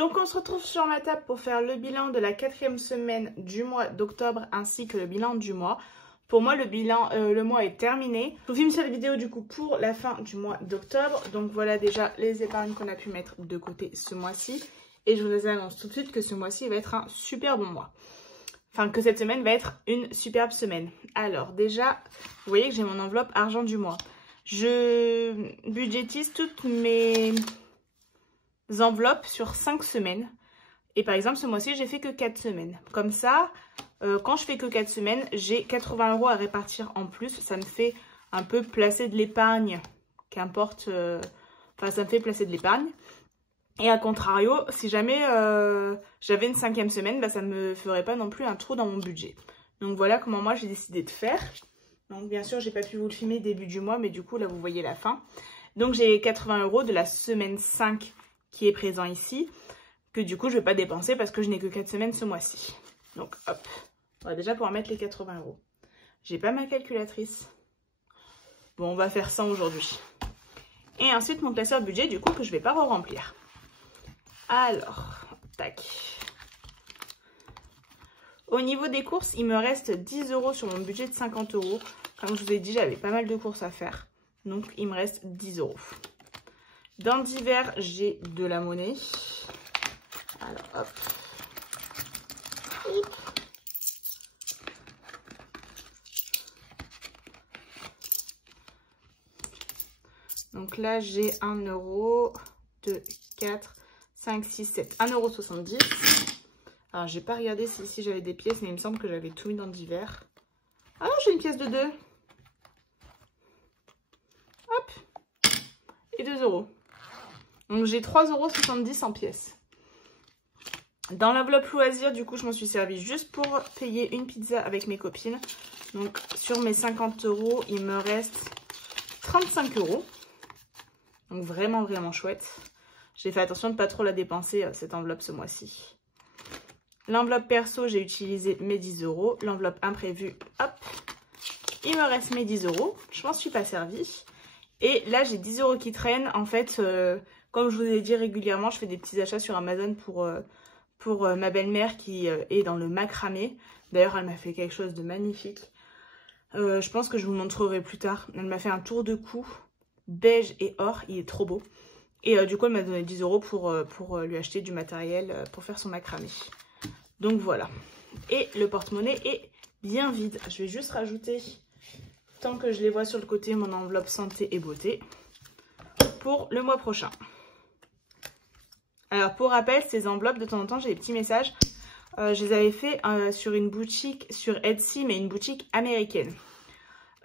Donc on se retrouve sur ma table pour faire le bilan de la 4e semaine du mois d'octobre ainsi que le bilan du mois. Pour moi, le mois est terminé. Je vous filme cette vidéo du coup pour la fin du mois d'octobre. Donc voilà déjà les épargnes qu'on a pu mettre de côté ce mois-ci. Et je vous annonce tout de suite que ce mois-ci va être un super bon mois. Enfin, que cette semaine va être une superbe semaine. Alors déjà, vous voyez que j'ai mon enveloppe argent du mois. Je budgétise toutes mes enveloppes sur 5 semaines. Et par exemple, ce mois-ci, j'ai fait que 4 semaines. Comme ça, quand je fais que 4 semaines, j'ai 80 € à répartir en plus. Ça me fait un peu placer de l'épargne. Qu'importe, enfin, ça me fait placer de l'épargne. Et à contrario, si jamais j'avais une 5e semaine, bah, ça ne me ferait pas non plus un trou dans mon budget. Donc voilà comment moi j'ai décidé de faire. Donc bien sûr, j'ai pas pu vous le filmer début du mois, mais du coup là vous voyez la fin. Donc j'ai 80 € de la semaine 5 qui est présent ici, que du coup je vais pas dépenser parce que je n'ai que 4 semaines ce mois-ci. Donc hop, on va déjà pouvoir mettre les 80 €. J'ai pas ma calculatrice. Bon, on va faire 100 aujourd'hui. Et ensuite mon classeur budget du coup que je vais pas re-remplir. Alors, tac. Au niveau des courses, il me reste 10 € sur mon budget de 50 €. Comme je vous ai dit, j'avais pas mal de courses à faire. Donc, il me reste 10 €. Dans divers, j'ai de la monnaie. Alors, hop. Hop. Donc là, j'ai 1 €, 2, 4, 5, 6, 7, 1,70 €. Alors, j'ai pas regardé si j'avais des pièces, mais il me semble que j'avais tout mis dans divers. Ah non, j'ai une pièce de 2. Hop. Et 2 €. Donc, j'ai 3,70 € en pièces. Dans l'enveloppe loisir, du coup, je m'en suis servi juste pour payer une pizza avec mes copines. Donc, sur mes 50 €, il me reste 35 €. Donc, vraiment, vraiment chouette. J'ai fait attention de ne pas trop la dépenser, cette enveloppe, ce mois-ci. L'enveloppe perso, j'ai utilisé mes 10 €. L'enveloppe imprévue, hop, il me reste mes 10 €. Je m'en suis pas servie. Et là, j'ai 10 € qui traînent. En fait, comme je vous ai dit régulièrement, je fais des petits achats sur Amazon pour ma belle-mère qui est dans le macramé. D'ailleurs, elle m'a fait quelque chose de magnifique. Je pense que je vous le montrerai plus tard. Elle m'a fait un tour de cou beige et or. Il est trop beau. Et du coup, elle m'a donné 10 € pour lui acheter du matériel pour faire son macramé. Donc voilà. Et le porte-monnaie est bien vide. Je vais juste rajouter, tant que je les vois sur le côté, mon enveloppe santé et beauté pour le mois prochain. Alors, pour rappel, ces enveloppes, de temps en temps, j'ai des petits messages. Je les avais fait sur une boutique, sur Etsy, mais une boutique américaine.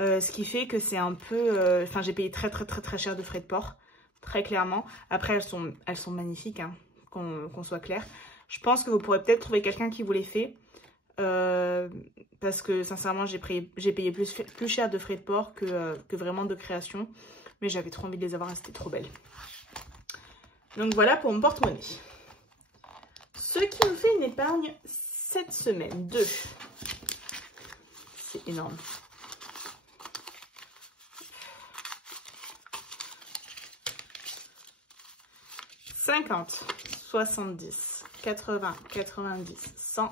Ce qui fait que c'est un peu... Enfin, j'ai payé très cher de frais de port. Très clairement. Après, elles sont magnifiques, hein, qu'on soit clair. Je pense que vous pourrez peut-être trouver quelqu'un qui vous les fait. Parce que sincèrement, j'ai payé plus cher de frais de port que vraiment de création. Mais j'avais trop envie de les avoir et c'était trop belle. Donc voilà pour mon porte-monnaie. Ce qui me fait une épargne cette semaine de... C'est énorme. 50, 70, 80, 90, 100,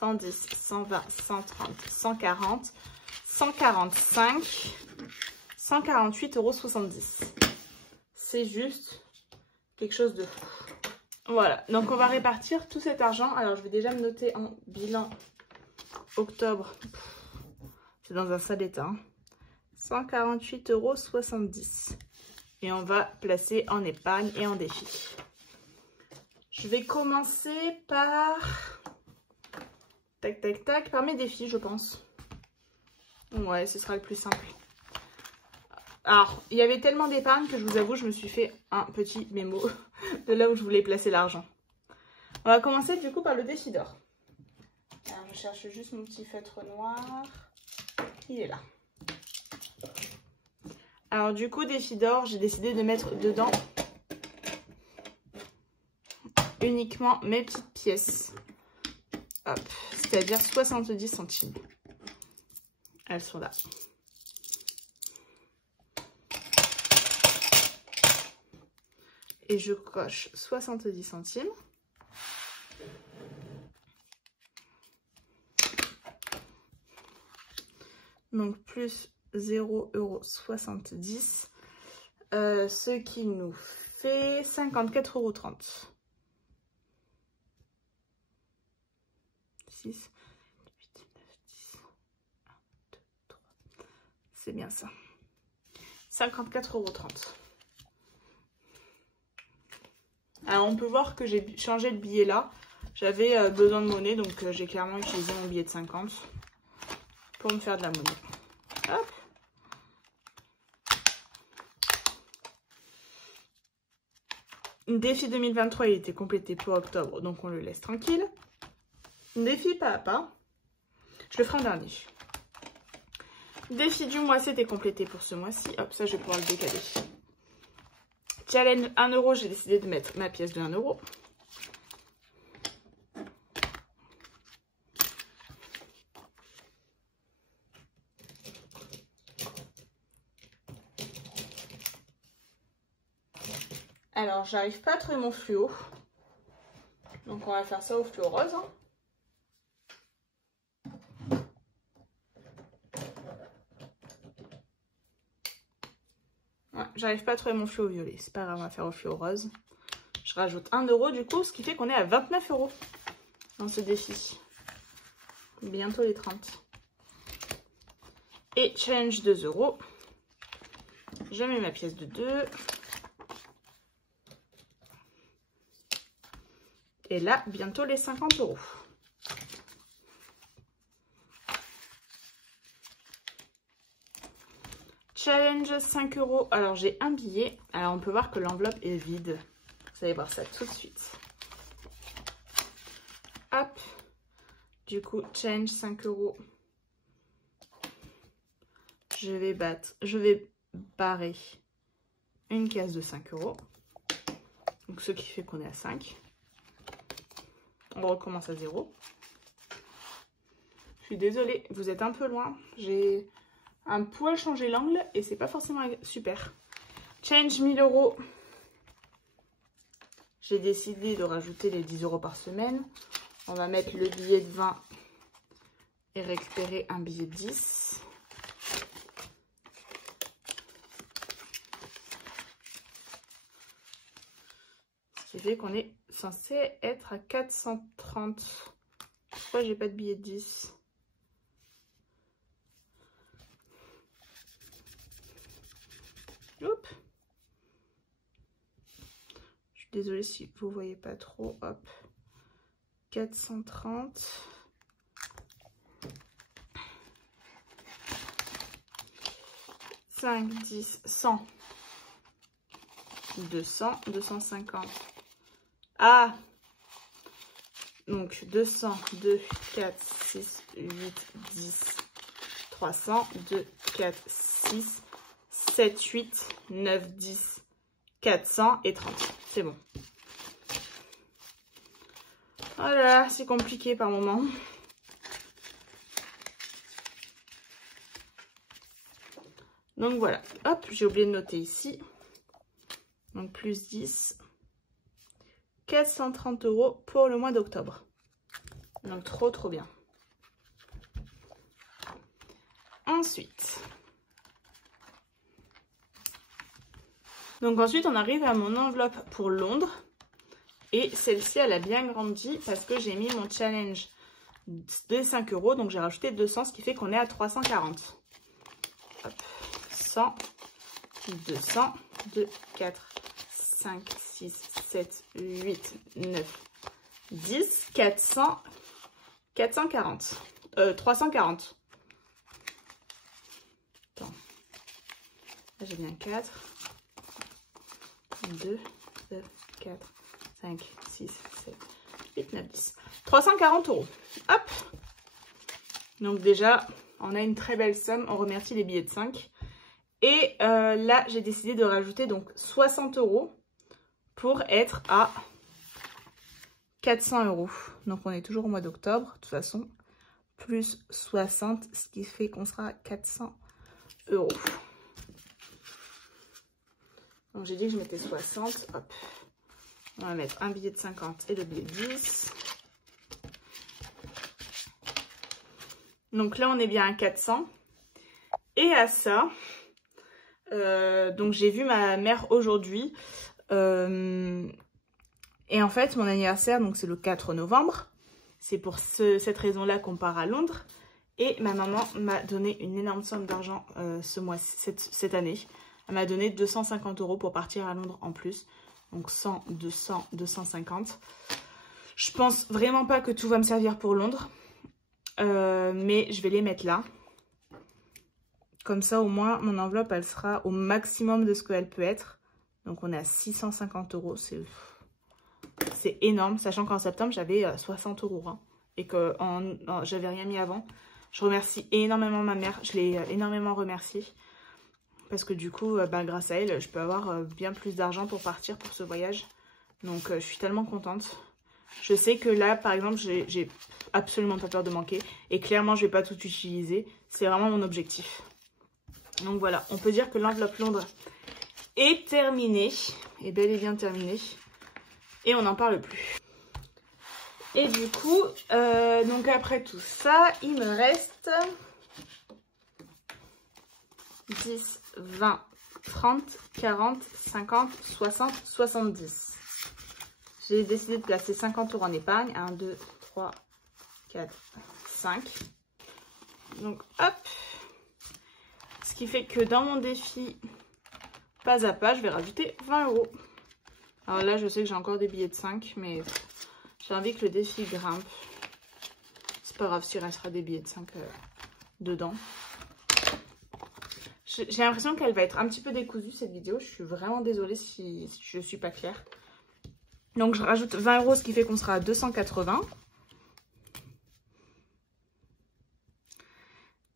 110, 120, 130, 140, 145, 148,70 €. C'est juste quelque chose de fou. Voilà, donc on va répartir tout cet argent. Alors je vais déjà me noter en bilan octobre. C'est dans un sale état. 148,70 €. Et on va placer en épargne et en défi. Je vais commencer par... Tac, tac, tac. Par mes défis, je pense. Ouais, ce sera le plus simple. Alors, il y avait tellement d'épargne que je vous avoue, je me suis fait un petit mémo de là où je voulais placer l'argent. On va commencer du coup par le défi d'or. Alors, je cherche juste mon petit feutre noir. Il est là. Alors du coup, défi d'or, j'ai décidé de mettre dedans uniquement mes petites pièces. Hop, c'est-à-dire 70 centimes. Elles sont là. Et je coche 70 centimes. Donc plus 0,70 €. Ce qui nous fait 54,30 €. 6, 8, 9, 10, 1, 2, 3. C'est bien ça. 54,30 €. Alors on peut voir que j'ai changé le billet là. J'avais besoin de monnaie, donc j'ai clairement utilisé mon billet de 50 pour me faire de la monnaie. Hop. Défi 2023, il était complété pour octobre, donc on le laisse tranquille. Défi pas à pas. Je le ferai en dernier. Défi du mois, c'était complété pour ce mois-ci. Hop, ça je vais pouvoir le décaler. Challenge 1 €, j'ai décidé de mettre ma pièce de 1 €. Alors, j'arrive pas à trouver mon fluo. Donc, on va faire ça au fluo rose. Hein. Ouais, j'arrive pas à trouver mon fluo violet. C'est pas grave, on va faire au fluo rose. Je rajoute 1 € du coup, ce qui fait qu'on est à 29 € dans ce défi. Bientôt les 30. Et challenge 2 €. Je mets ma pièce de 2. Et là, bientôt les 50 €. Challenge 5 €. Alors, j'ai un billet. Alors, on peut voir que l'enveloppe est vide. Vous allez voir ça tout de suite. Hop. Du coup, challenge 5 €. Je vais barrer une case de 5 €. Donc, ce qui fait qu'on est à 5. On recommence à 0. Je suis désolée, vous êtes un peu loin. J'ai un poil changé l'angle et c'est pas forcément super. Change 1000 €. J'ai décidé de rajouter les 10 € par semaine. On va mettre le billet de 20 et récupérer un billet de 10. Ce qui fait qu'on est censé être à 430. Pourquoi j'ai pas de billet de 10? Hop. Je suis désolée si vous voyez pas trop. Hop. 430. 5, 10, 100. 200, 250. Ah! Donc 200, 2, 4, 6, 8, 10, 300, 2, 4, 6, 7, 8, 9, 10, 400 et 30. C'est bon. Voilà, c'est compliqué par moment. Donc voilà, hop, j'ai oublié de noter ici. Donc plus 10. 430 € pour le mois d'octobre. Donc trop bien. Ensuite. Donc ensuite on arrive à mon enveloppe pour Londres. Et celle-ci elle a bien grandi parce que j'ai mis mon challenge de 5 €. Donc j'ai rajouté 200, ce qui fait qu'on est à 340. Hop. 100, 200, 2, 4, 5, 6, 7, 8, 9, 10, 400, 440. 340. Attends. Là, j'ai bien 4, 2, 4, 5, 6, 7, 8, 9, 10. 340 €. Hop. Donc déjà, on a une très belle somme. On remercie les billets de 5. Et là, j'ai décidé de rajouter donc 60 € pour être à 400 €. Donc, on est toujours au mois d'octobre, de toute façon. Plus 60, ce qui fait qu'on sera à 400 €. Donc, j'ai dit que je mettais 60. Hop. On va mettre un billet de 50 et le billet de 10. Donc là, on est bien à 400. Et à ça, donc j'ai vu ma mère aujourd'hui. Et en fait, mon anniversaire, donc c'est le 4 novembre. C'est pour cette raison-là qu'on part à Londres. Et ma maman m'a donné une énorme somme d'argent cette année. Elle m'a donné 250 € pour partir à Londres en plus. Donc 100, 200, 250. Je pense vraiment pas que tout va me servir pour Londres. Mais je vais les mettre là. Comme ça, au moins, mon enveloppe, elle sera au maximum de ce qu'elle peut être. Donc on est à 650 €. C'est énorme, sachant qu'en septembre, j'avais 60 € hein, et que j'avais rien mis avant. Je remercie énormément ma mère, je l'ai énormément remerciée. Parce que du coup, grâce à elle, je peux avoir bien plus d'argent pour partir pour ce voyage. Donc, je suis tellement contente. Je sais que là, par exemple, j'ai absolument pas peur de manquer. Et clairement, je vais pas tout utiliser. C'est vraiment mon objectif. Donc voilà, on peut dire que l'enveloppe Londres est terminée. Est bel et bien terminée. Et on n'en parle plus. Et du coup, donc après tout ça, il me reste 10, 20, 30, 40, 50, 60, 70. J'ai décidé de placer 50 € en épargne. 1, 2, 3, 4, 5. Donc hop. Ce qui fait que dans mon défi, pas à pas, je vais rajouter 20 €. Alors là, je sais que j'ai encore des billets de 5, mais j'ai envie que le défi grimpe. C'est pas grave s'il restera des billets de 5 dedans. J'ai l'impression qu'elle va être un petit peu décousue cette vidéo. Je suis vraiment désolée si je suis pas claire. Donc je rajoute 20 €, ce qui fait qu'on sera à 280.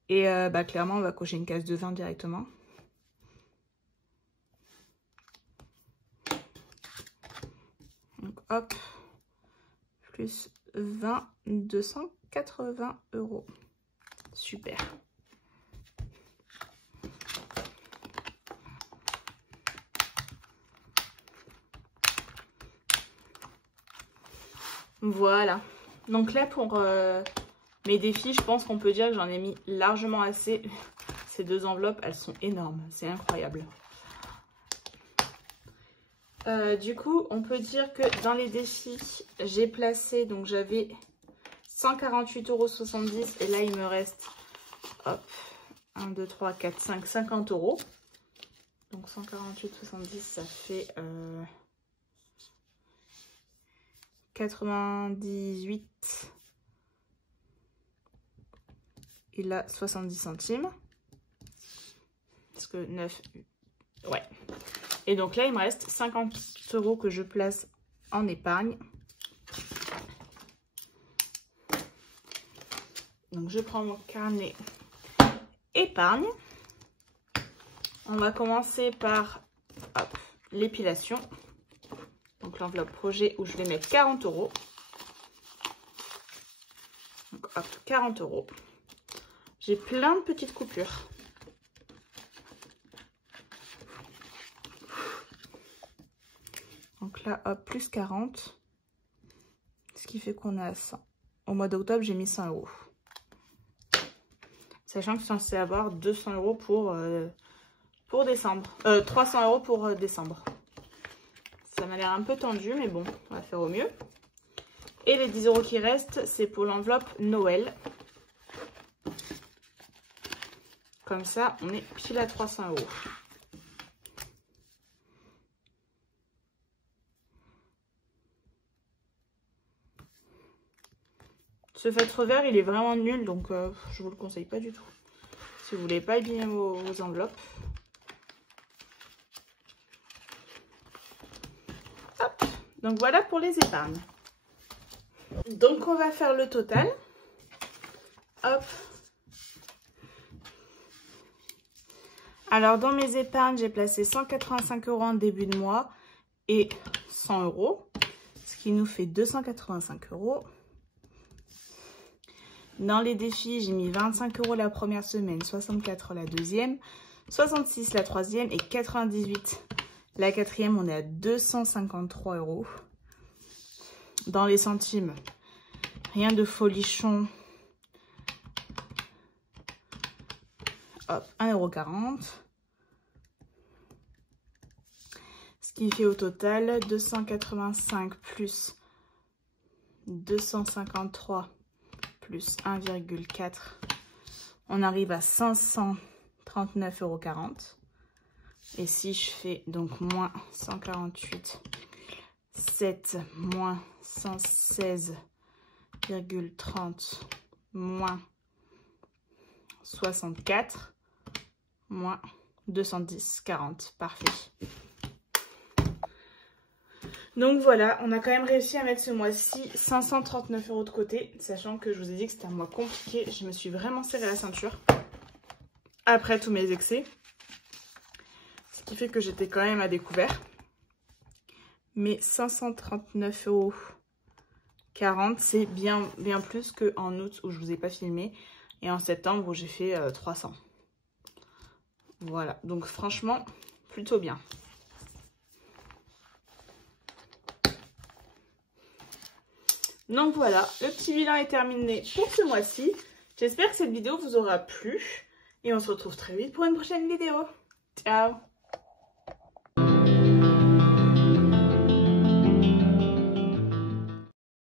Et clairement, on va cocher une case de 20 directement. Donc hop, plus 20, 280 €. Super. Voilà. Donc là, pour mes défis, je pense qu'on peut dire que j'en ai mis largement assez. Ces deux enveloppes, elles sont énormes. C'est incroyable. Du coup, on peut dire que dans les défis, j'ai placé, donc j'avais 148,70 € et là, il me reste, hop, 1, 2, 3, 4, 5, 50 €. Donc 148,70, ça fait 98 et là 70 centimes. Parce que 9, ouais. Et donc là, il me reste 50 € que je place en épargne. Donc je prends mon carnet épargne. On va commencer par l'épilation. Donc l'enveloppe projet où je vais mettre 40 €. Donc hop, 40 €. J'ai plein de petites coupures. Donc là, hop, plus 40. Ce qui fait qu'on est à 100. Au mois d'octobre, j'ai mis 100 €. Sachant que je suis censée avoir 200 € pour décembre. 300 € pour décembre. Ça m'a l'air un peu tendu, mais bon, on va faire au mieux. Et les 10 € qui restent, c'est pour l'enveloppe Noël. Comme ça, on est pile à 300 €. Ce feutre vert, il est vraiment nul, donc je vous le conseille pas du tout. Si vous voulez pas abîmer vos enveloppes. Hop. Donc voilà pour les épargnes. Donc on va faire le total. Hop. Alors dans mes épargnes, j'ai placé 185 € en début de mois et 100 €. Ce qui nous fait 285 €. Dans les défis, j'ai mis 25 € la première semaine, 64 € la deuxième, 66 € la troisième et 98 € la quatrième. On est à 253 €. Dans les centimes, rien de folichon. hop, 1,40 €. Ce qui fait au total 285 plus 253 plus 1,4. On arrive à 539,40 €. Et si je fais donc moins 148,7 moins 116,30 moins 64 moins 210,40. Parfait. Donc voilà, on a quand même réussi à mettre ce mois-ci 539 € de côté, sachant que je vous ai dit que c'était un mois compliqué. Je me suis vraiment serré la ceinture après tous mes excès, ce qui fait que j'étais quand même à découvert. Mais 539,40 €, c'est bien plus qu'en août où je vous ai pas filmé et en septembre où j'ai fait 300. Voilà, donc franchement, plutôt bien. Donc voilà, le petit bilan est terminé pour ce mois-ci. J'espère que cette vidéo vous aura plu. Et on se retrouve très vite pour une prochaine vidéo. Ciao!